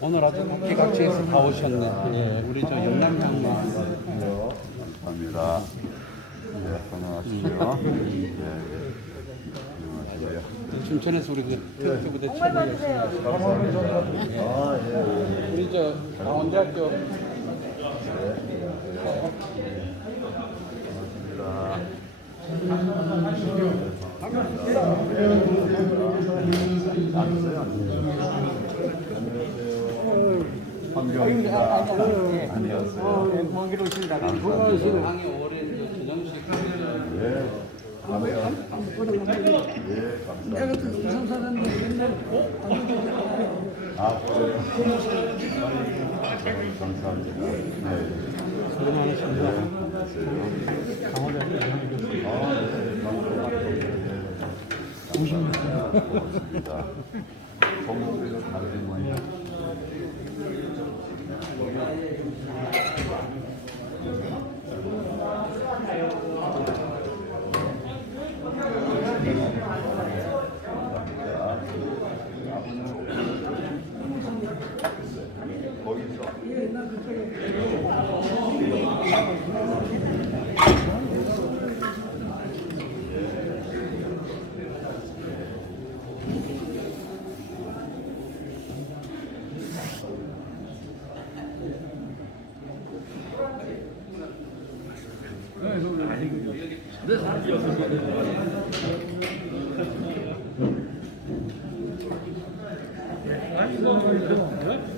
오늘 아주 각지각지에서 다 오셨네. 예, 우리 저. 감사합니다. 네, 건강하십시오. 네, 안녕하세요. 춘천에서 우리 그 특수 부대 최고 열심히 하시고. 우리 저 강원대학교 환경입니다. 안녕하세요. 먼길 오신다. 건강하시고 강의 오랜 그 기념식. 네, 감사합니다. 네. 아, 그래요? 감사합니다. 네. 아, 네, 감사합니다. 고맙습니다. 성공대가 다른 모양. 거기서 아,